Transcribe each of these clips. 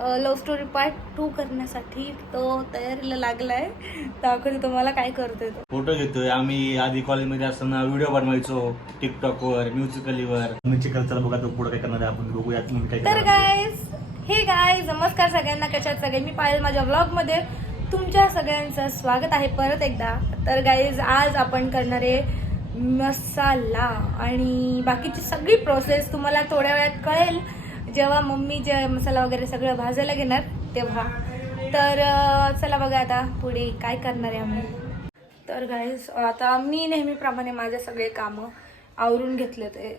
Love story part two करण्यासाठी तो तयारीला लागलाय. दाखवते तुम्हाला काय करतोय तो? फोटो घेतोय. आम्ही आधी कॉलेजमध्ये असताना व्हिडिओ बनवायचो टिकटॉकवर म्युझिकलीवर मी चिकलचा बघा तो पुढे काय करणार आहे. आपण बघूयात काय तर. गायज हे गाय नमस्कार सगळ्यांना. कशात सगळे? मी पायल माझ्या ब्लॉगमध्ये तुमच्या सगळ्यांचं स्वागत आहे परत एकदा. तर गाईज आज आपण करणार आहे मसाला. आणि बाकीची सगळी प्रोसेस तुम्हाला थोड्या वेळात कळेल. जेव्हा मम्मी जे मसाला वगैरे सगळं भाजायला घेणार तेव्हा. तर चला बघा आता पुढे काय करणार आहे आम्ही. तर गाईस आता मी नेहमीप्रमाणे माझे सगळे कामं आवरून घेतले ते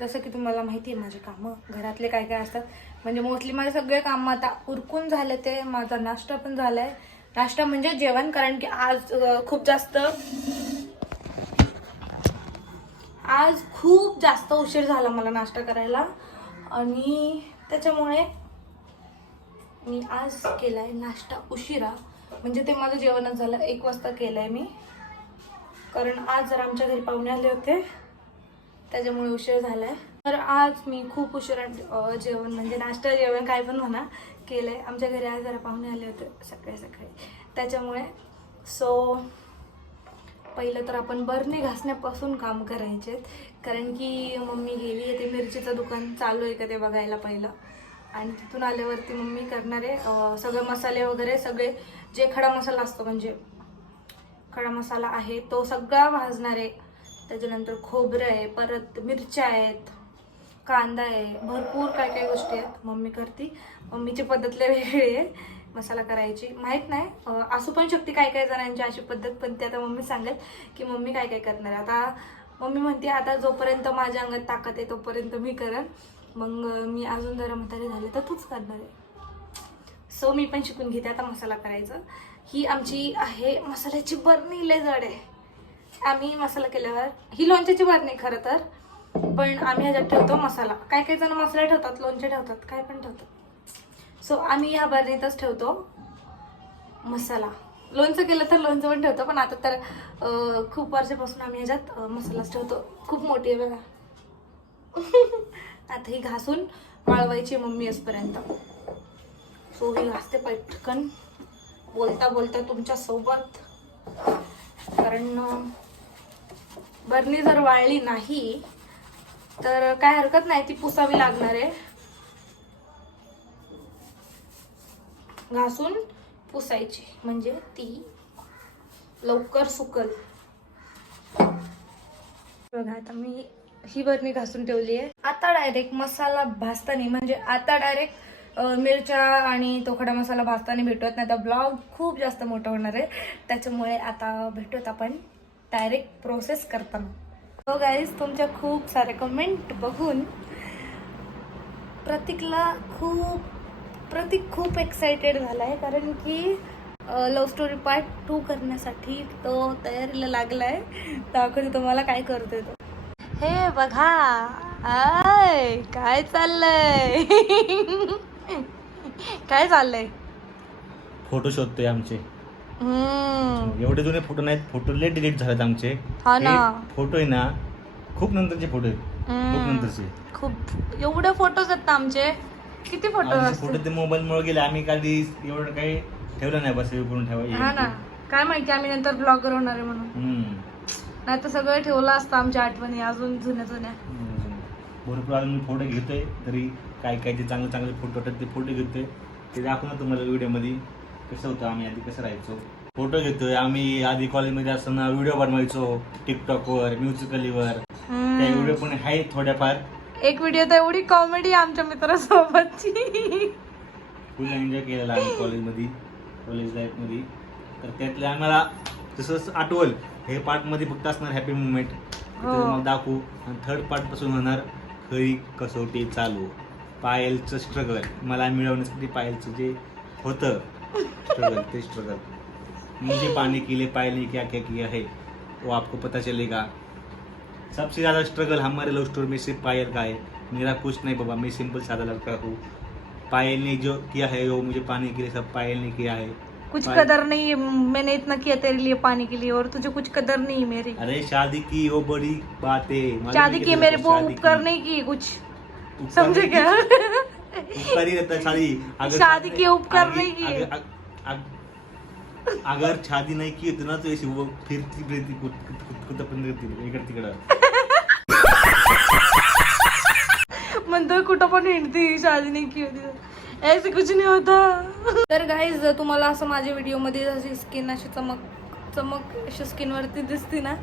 जसं की तुम्हाला माहिती आहे माझे कामं घरातले काय काय असतात. म्हणजे मोस्टली माझे सगळे कामं आता उरकून झाले ते माझा नाश्ता पण झाला आहे नाश्ता म्हणजे जेवण कारण की आज खूप जास्त आज खूप जास्त उशीर झाला मला नाश्ता करायला. आणि त्याच्यामुळे मी आज केलाय नाश्ता उशिरा. म्हणजे ते माझं जेवणच झालं. एक वाजता केलंय मी. कारण आज जर आमच्या घरी पाहुणे आले होते. त्याच्यामुळे उशीर झालाय. तर आज मी खूप उशिरा जेवण म्हणजे नाश्ता जेवण काय पण म्हणा केलंय. आमच्या घरी आज जरा पाहुणे आले होते सकाळी सकाळी. त्याच्यामुळे सो पहिलं तर आपण बरणे घासण्यापासून काम करायचे. कारण की मम्मी गेली आहे ते मिरचीचं दुकान चालू आहे का ते बघायला पहिलं. आणि तिथून आल्यावरती मम्मी करणारे आहे सगळे मसाले वगैरे सगळे जे खडा मसाला असतो म्हणजे खडा मसाला आहे तो सगळा भाजणार आहे. त्याच्यानंतर खोबरं आहे परत मिरच्या आहेत कांदा आहे भरपूर काय काय गोष्टी आहेत मम्मी करती. मम्मीची पद्धत लय वेगळी आहे. मसाला करायची. माहीत नाही. असू पण शकते काय काय जणांची अशी पद्धत पण ते आता मम्मी सांगेल की मम्मी काय काय करणार आहे. आता मम्मी म्हणते आता जोपर्यंत माझ्या अंगात ताकद आहे तोपर्यंत मी करेन. मग मी अजून जरा म्हातारी झाले तर तूच करणार आहे. सो मी पण शिकून घेते आता मसाला करायचं. ही आमची आहे मसाल्याची बरणी लय जड आहे. आम्ही मसाला केल्यावर ही लोणच्याची बरणी खरं तर पण आम्ही ह्याच्यात ठेवतो मसाला. काय काही जण मसाला ठेवतात लोणचे ठेवतात काय पण ठेवतात. सो आम्ही ह्या बरणीतच ठेवतो. मसाला. लोणचं केलं तर लोणचं पण ठेवतो पण आता तर खूप वर्षापासून आम्ही ह्याच्यात मसालाच ठेवतो. खूप मोठी आहे बघा. आता ही घासून वाळवायची मम्मी असपर्यंत सो ही घासते पटकन. बोलता बोलता तुमच्यासोबत. कारण बरणी जर वाळली नाही तर काय हरकत नाही ती पुसावी लागणार आहे. घासून पुसायची. म्हणजे ती लवकर सुकल. बघा आता मी ही बरणी घासून ठेवली आहे. आता डायरेक्ट मसाला भाजताना म्हणजे आता डायरेक्ट मिरच्या आणि तो खडा मसाला भाजताना भेटत नाही तर ब्लॉग खूप जास्त मोठा होणार आहे. त्याच्यामुळे आता भेटूत आपण डायरेक्ट प्रोसेस करताना. हो गाईज तुमच्या खूप सारे कमेंट बघून प्रतीकला खूप प्रतीक खूप एक्साइटेड झालाय कारण की लव्ह स्टोरी पार्ट टू करण्यासाठी तो तयारीला लागलाय. दाखवते तुम्हाला काय करतोय तो? हे बघा. आय काय चाललंय? काय चाललंय? फोटो शोधतोय आमचे. हम्म. एवढे जुने फोटो नाहीत फोटो लेट डिलीट झालेत आमचे. हा ना. फोटो आहे ना खूप नंतरचे फोटो आहेत. खूप. नंतरचे. खूप एवढे फोटोज आहेत ना आमचे. किती फोटो फोटो ते मोबाईल मुळे गेले. आम्ही कधी एवढं काही ठेवलं नाही बस करून हा ना. ठेवा काय माहिती आम्ही नंतर ब्लॉगर होणार आहे म्हणून. नाही तर सगळं ठेवलं असतं आमच्या आठवणी अजून जुन्या जुन्या. भरपूर अजून मी फोटो घेतोय तरी काय काय जे चांगले चांगले फोटो होतात ते फोटो घेतोय. ते दाखवणार तुम्हाला व्हिडिओमध्ये कसं होतं आम्ही आधी कसं राहायचो. फोटो घेतोय आम्ही आधी कॉलेजमध्ये असताना व्हिडिओ बनवायचो टिकटॉकवर म्युझिकलीवर त्या व्हिडिओ पण आहेत थोड्याफार. एक व्हिडिओ तर एवढी कॉमेडी आमच्या मित्रासोबतची. फुल एन्जॉय केलेला आम्ही कॉलेजमध्ये कॉलेज लाईफमध्ये तर त्यातले आम्हाला जसं आठवल हे पार्टमध्ये फक्त असणार हॅपी मुवमेंट. मग दाखवू. आणि थर्ड पार्टपासून होणार खरी कसोटी चालू. पायलचं स्ट्रगल मला मिळवण्यासाठी पायलचं जे होतं स्ट्रगल ते स्ट्रगल मुझे पाने के लिए पायल ने क्या क्या किया है. वो आपको पता चलेगा. सबसे ज़्यादा स्ट्रगल हमारे लव स्टोरी में सिर्फ़ पायल का है मेरा कुछ नहीं बाबा मैं सिंपल सादा लड़का हूँ पायल ने जो किया है वो मुझे पाने के लिए सब पायल ने किया है कुछ कदर नहीं है मैंने इतना किया तेरे लिए पानी के लिए और तुझे कुछ कदर नहीं है मेरी अरे शादी की वो बड़ी बात है शादी की मेरे को उपकार की? नहीं की कुछ समझे क्या की? उपकारी रहता शादी अगर शादी के उपकार नहीं किए। अगर- अग- अग- अगर शादी नहीं की होती ना तो ऐसी वो फिरती फिरती कुत- कुत- कुत- कुत्तापण करती इकडं तिकडं म्हणतोय कुठं पण हिंडती शादी नाही की होती ऐसे कुछ नाही होता. तर गाईज जर तुम्हाला असं माझ्या व्हिडिओमध्ये अशी स्किन अशी चमक चमक अशी स्किनवरती दिसते ना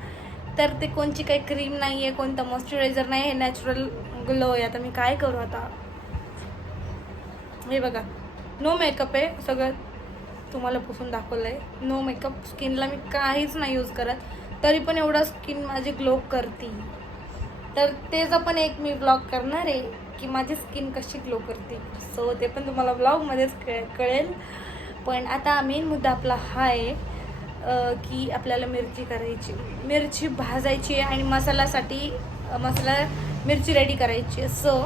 तर ते कोणची काही क्रीम नाही आहे कोणतं मॉइश्चरायझर नाही आहे नॅचरल ग्लो आहे. आता मी काय करू आता? हे बघा. नो मेकअप आहे सगळं. तुम्हाला पुसून दाखवलं आहे नो मेकअप स्किनला मी काहीच नाही यूज करत. तरी पण एवढा स्किन माझी ग्लो करते. तर तेच पण एक मी ब्लॉग करणार आहे की माझी स्किन कशी ग्लो करते. सो ते पण तुम्हाला ब्लॉगमध्येच कळेल. पण आता मेन मुद्दा आपला हा आहे की आपल्याला मिरची करायची. मिरची भाजायची आहे आणि मसाल्यासाठी मसाला मिरची रेडी करायची. सो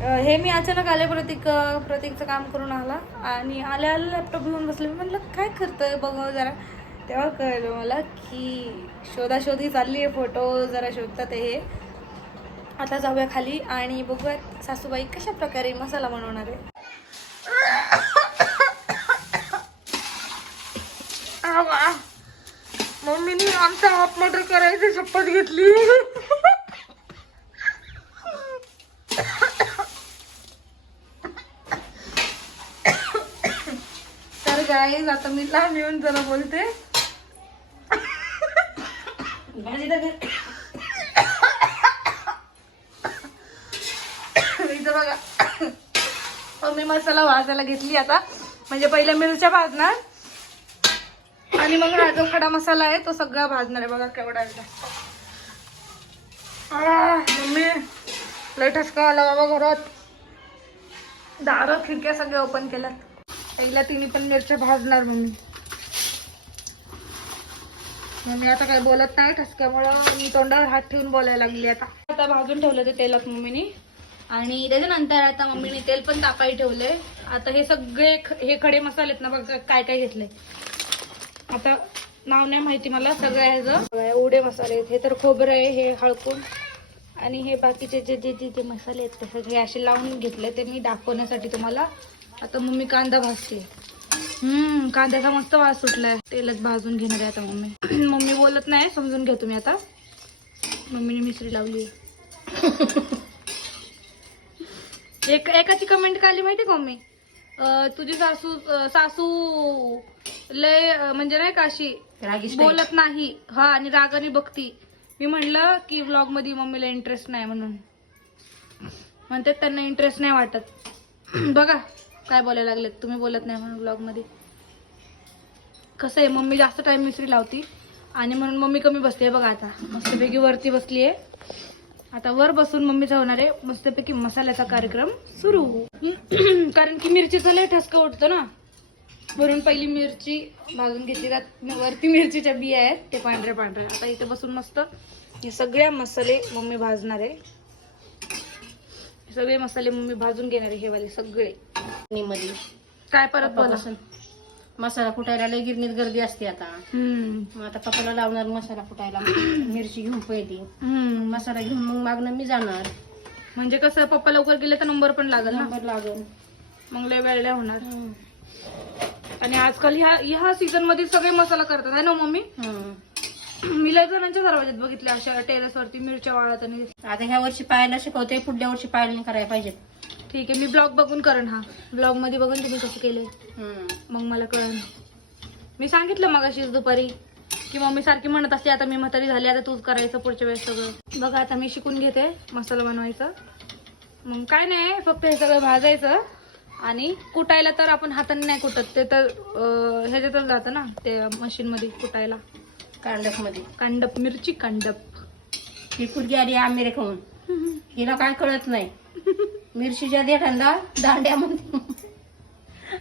हे मी अचानक आले प्रतीक प्रतीकचं काम करून आला. आणि आल्या आल्या लॅपटॉप घेऊन बसले. मी म्हटलं काय करतोय? बघ जरा. तेव्हा कळलं मला की शोधाशोधी चालली आहे फोटो जरा शोधतात हे. आता जाऊया खाली आणि बघूयात सासूबाई कशा प्रकारे मसाला बनवणार आहे. मम्मीने आमचा हाफ मटर करायची शपथ घेतली. तर गाईज आता मी लांब येऊन जरा बोलते इथं बघा मग मी मसाला भाजायला घेतली आता. म्हणजे पहिल्या मिरच्या भाजणार. आणि मग हा जो खडा मसाला आहे तो सगळा भाजणार आहे. बघा केवढा मम्मी लय ठसका आला बाबा घरात. दारं खिडक्या सगळ्या ओपन केल्यात. पहिला तिने पण मिरच्या भाजणार मम्मी. मम्मी आता काय बोलत नाही ठसक्यामुळं. मी तोंडावर हात ठेवून बोलायला लागली आता. आता भाजून ठेवलं ते तेलात मम्मीने. आणि त्याच्यानंतर आता मम्मीने तेल पण तापाई ठेवलंय. आता हे सगळे हे खडे मसाले आहेत ना बघा काय काय घेतले आता नाव नाही माहिती मला सगळं ह्याचं. एवढे मसाले आहेत. हे तर खोबरं आहे हे हळकून. आणि हे बाकीचे जे जे जे जे मसाले आहेत ते सगळे असे लावून घेतले. ते मी दाखवण्यासाठी तुम्हाला. आता मम्मी कांदा भाजते. हम्म कांद्याचा मस्त वास सुटलाय. तेलच भाजून घेणार आहे आता मम्मी. मम्मी बोलत नाही समजून घ्या तुम्ही आता. मम्मीने मिसरी लावली एक एकाची कमेंट काढली माहिती का मम्मी? अं, तुझी सासू सासू लय म्हणजे नाही का अशी बोलत नाही. हा आणि रागाने बघती मी म्हणलं की व्लॉगमध्ये मम्मीला इंटरेस्ट नाही म्हणून. म्हणते त्यांना इंटरेस्ट नाही वाटत. बघा काय बोलायला लागलेत. तुम्ही बोलत नाही म्हणून व्लॉगमध्ये कसं आहे मम्मी जास्त टाइम मिसरी लावती. आणि म्हणून मम्मी कमी बसते. बघा आता. मस्तपैकी वरती बसली आहे आता वर बसून मम्मीचा होणार आहे. मस्तपैकी मसाल्याचा कार्यक्रम सुरू. कारण की मिरचीचा लय ठसका उठतो ना. वरून पहिली मिरची भाजून घेतली त्यात वरती मिरचीच्या बिया आहेत ते पांढऱ्या पांढऱ्या. आता इथे बसून मस्त हे सगळ्या मसाले मम्मी भाजणार आहे. सगळे मसाले मम्मी भाजून घेणार आहे हे वाले सगळे. काय परत बोला मसाला कुटायला लय गिरणीत गर्दी असते आता. हम्म. मग आता पप्पाला लावणार मसाला कुटायला मिरची घेऊन पहिली. हम्म. मसाला घेऊन मग मागणं मी जाणार. म्हणजे कसं पप्पा लवकर गेले तर नंबर पण लागेल ना? नंबर लागून मग लय वेळ लय होणार. आणि आजकाल ह्या ह्या सीझनमध्ये सगळे मसाला करतात आहे ना मम्मी? मी लय जणांच्या दरवाज्यात बघितले अशा टेरेस वरती मिरच्या वाळत आणि आता ह्या वर्षी पाहायला शिकवते पुढल्या वर्षी पाहायला नाही करायला पाहिजेत. ठीक आहे मी ब्लॉग बघून करेन हा. ब्लॉगमध्ये बघून तुम्ही कसं केले. मग मला कळन. मी सांगितलं मग अशीच दुपारी की मम्मी सारखी म्हणत असते आता मी म्हातारी झाली आता तूच करायचं पुढच्या वेळेस सगळं. बघा आता मी शिकून घेते मसाला बनवायचा. मग काय नाही फक्त हे सगळं भाजायचं. आणि कुटायला तर आपण हाताने नाही कुटत ते तर ह्याच्यातच जातं ना ते मशीन मध्ये कुटायला. कांडपमध्ये. कांडप मिरची कांडप. ही पुरगी आली आमिरे खाऊन. हिला काय कळत नाही. मिरचीच्या देठांना दांड्या म्हणते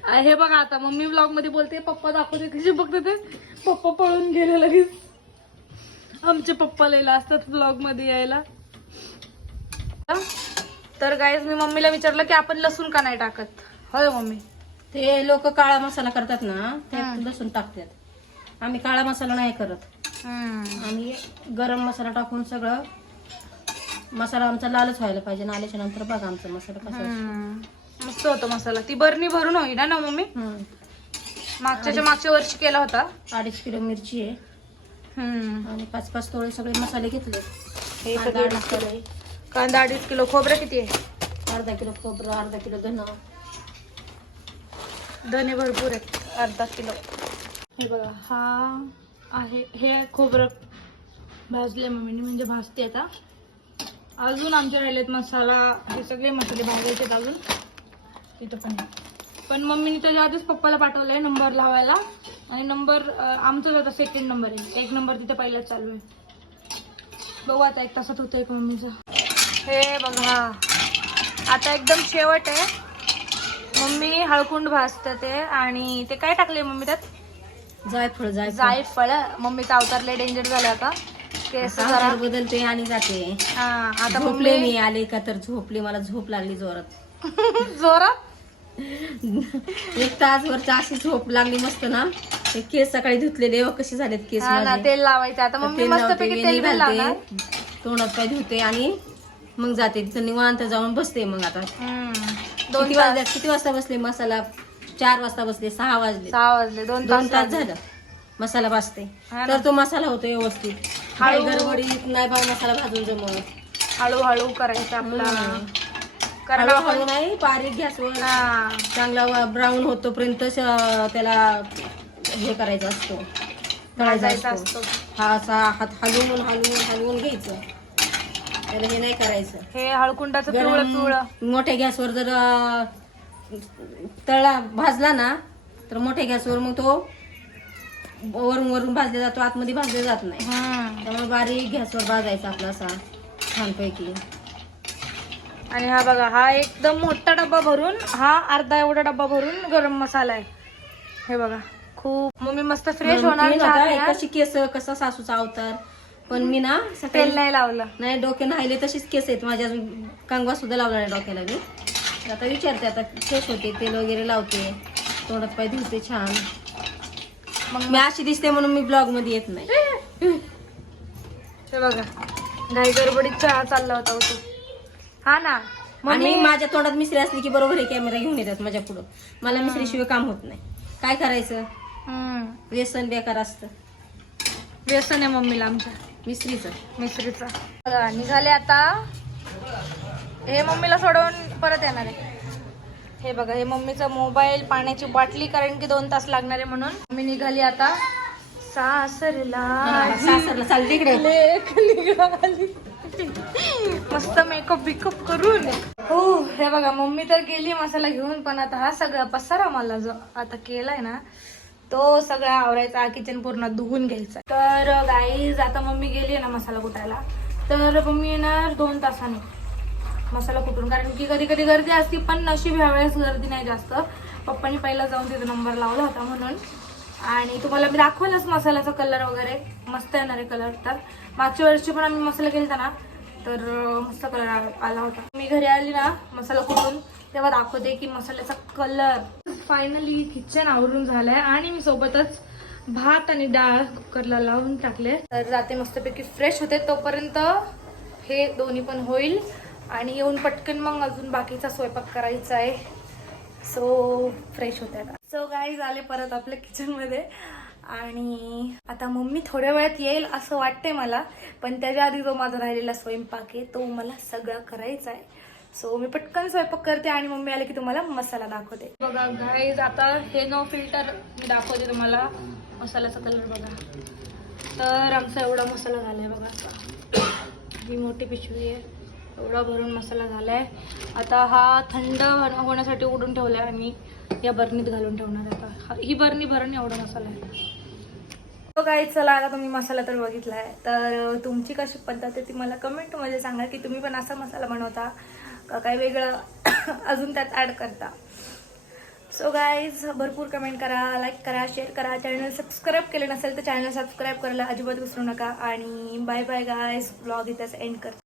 आ, हे बघा आता मम्मी ब्लॉगमध्ये बोलते पप्पा दाखवते कसे बघते ते? पप्पा पळून गेले लगेच. आमचे पप्पा लिहिला असतात ब्लॉगमध्ये यायला. तर गाईज मी मम्मीला विचारलं की आपण लसूण का नाही टाकत? होय मम्मी. ते लोक काळा मसाला करतात ना. ते लसूण टाकतात. आम्ही काळा मसाला नाही करत. आम्ही गरम मसाला टाकून सगळं मसाला आमचा लालच व्हायला पाहिजे आणि आल्याच्यानंतर बघा आमचा मसाला कसा असतो. मस्त होतो मसाला. ती बरणी भरून होईल ना मम्मी? हम्म. मागच्याच्या मागच्या वर्षी केला होता. अडीच किलो मिरची आहे. हम्म. आणि पाच पाच तोळे सगळे मसाले घेतले. हे कांदा सगळे अडीच किलो. आहे. कांदा अडीच किलो. खोबरं किती आहे? अर्धा किलो खोबरं अर्धा किलो धन धने भरपूर आहेत. अर्धा किलो. हे बघा हा आहे हे खोबरं भाजले मम्मीने. म्हणजे भाजते आता. अजून आमचे राहिलेत मसाला हे सगळे मसाले भाजायचे अजून. तिथं पण आहे. पण मम्मीने त्याच्या आधीच पप्पाला पाठवलंय नंबर लावायला. आणि नंबर आमचाच आता सेकंड नंबर आहे. एक नंबर तिथे पहिलाच चालू आहे. बघू आता एक तासात होतं एक मम्मीचं. हे बघा. आता एकदम शेवट आहे. मम्मी हळकुंड भाजते ते. आणि ते काय टाकले मम्मी त्यात? जायफळ जायफळ. जायफळ. मम्मीचा अवतारले डेंजर झाले आता. केस जरा. बदलते आणि जाते हा आता झोपले मम्मी मी आले का तर झोपले मला झोप लागली जोरात. जोरात? एक तासभरची अशी झोप लागली मस्त ना. ते केस सकाळी धुतलेले हो, कसे झालेत केस हा ना माझे. तेल लावायचं. आता तर मम्मी तेल मस्त लावते, पैकी वेणी तेल बिल लावणार. घालते तोंडात पाय धुते आणि मग जाते. तिथं निवांत जाऊन बसते मग आता. हम्म. किती दोन वाजले तास किती वाजता बसले? मसाला चार वाजता बसले सहा वाजले. सहा वाजले दोन दोन तास तास झाले. मसाला भाजते. हा ना. तर तो मसाला होतो व्यवस्थित. काही हळू- गडबडीत नाही बा मसाला भाजून जमवत. हळूहळू करायचं आपला. हम्म. कारण हळूहळू आपण नाही बारीक गॅसवर हा. चांगला ब्राऊन होतोपर्यंत श- त्याला हे करायचं असतो. तळायचा भाजायचा असतो. असतो. हा असा हात हलवून हलवून हलवून घ्यायचं. त्याला हे नाही करायचं. हे हळकुंडाचं पिवळं पिवळं. गरम मोठ्या गॅसवर जर अं, तळा भाजला ना तर मोठ्या गॅसवर मग तो वरून वरून भाजला जातो आतमध्ये भाजला जात नाही. हम्म. त्यामुळे बारीक गॅसवर भाजायचा आपला असा छानपैकी. आणि हा बघा हा एकदम मोठा डब्बा भरून हा अर्धा एवढा डब्बा भरून गरम मसाला आहे. हे बघा खूप मम्मी मस्त फ्रेश होणार चहा. कशी केस कसा सासूचा अवतार. पण मी ना तेल सकाळी नाही लावलं. नाही डोके नाहिले तशीच केस आहेत. माझ्या अजून कंगवा सुद्धा लावला नाही डोक्याला मी. तर आता विचारते आता केस होते तेल वगैरे लावते. तोंडात पाय धुते छान. मग मी अशी दिसते म्हणून मी ब्लॉगमध्ये येत नाही. हे बघा घाई गडबडीत चहा चालला होता हो तो हा ना आणि माझ्या तोंडात मिसरी असली की बरोबर हे कॅमेरा घेऊन येतात माझ्या पुढं. मला मिसरीशिवाय काम होत नाही. काय करायचं? हम्म. व्यसन बेकार असतं. व्यसन आहे मम्मीला आमच्या मिसरीचं. मिसरीचा. बघा निघाले आता. हे मम्मीला सोडवून परत येणार आहे. हे बघा हे मम्मीचा मोबाईल पाण्याची बाटली कारण की दोन तास लागणार आहे म्हणून. मी निघाली आता. सासरला. सासरला. चाल तिकडे. लेक निघाली. मस्त मेकअप बिकअप करून. हो हे बघा मम्मी तर गेली मसाला घेऊन पण आता हा सगळा पसारा मला जो आता केलाय ना तो सगळा आवरायचा किचन पूर्ण धुवून घ्यायचा. तर गाईज आता मम्मी गेली ना मसाला कुटायला. तर मम्मी येणार दोन तासाने. मसाला कुटून कारण की कधी कधी गर्दी असती पण नशीब ह्या वेळेस गर्दी नाही जास्त. पप्पानी पहिला जाऊन तिथे नंबर लावला होता म्हणून. आणि तुम्हाला मी दाखवलंच मसाल्याचा कलर वगैरे. मस्त येणार आहे कलर तर मागच्या वर्षी पण आम्ही मसाला केलता ना तर मस्त कलर आला होता. मी घरी आली ना मसाला कुटून तेव्हा दाखवते की मसाल्याचा कलर फायनली किचन आवरून झालंय आणि मी सोबतच भात आणि डाळ कुकरला लावून टाकले. तर जाते मस्तपैकी फ्रेश होते तोपर्यंत हे दोन्ही पण होईल. आणि येऊन पटकन मग अजून बाकीचा स्वयंपाक करायचा आहे. सो फ्रेश होते आता. सो गाईज आले परत आपल्या किचनमध्ये आणि आता मम्मी थोड्या वेळात येईल असं वाटतंय मला. पण त्याच्या आधी जो माझा राहिलेला स्वयंपाक आहे तो मला सगळा करायचा आहे. सो मी पटकन स्वयंपाक करते आणि मम्मी आले की तुम्हाला मसाला दाखवते. बघा गाईज आता हे नो फिल्टर मी दाखवते तुम्हाला. मसाल्याचा कलर बघा. तर आमचा एवढा मसाला झालाय बघा आता ही मोठी पिशवी आहे. एवढा भरून मसाला झालाय. आता हा थंड होण्यासाठी उडून ठेवलाय आणि या बरणीत घालून ठेवणार आता. ही बरणी भरून एवढा मसाला आहे. हो काय चला आता तुम्ही मसाला तर बघितलाय. तर तुमची कशी पद्धत आहे ती मला कमेंटमध्ये सांगा की तुम्ही पण असा मसाला बनवता का काय वेगळं अजून त्यात ॲड करता? सो गाईज भरपूर कमेंट करा लाईक करा शेअर करा. चॅनल सबस्क्राईब केले नसेल तर चॅनल सबस्क्राईब करायला अजिबात विसरू नका. आणि बाय बाय गायज ब्लॉग इथंच एंड कर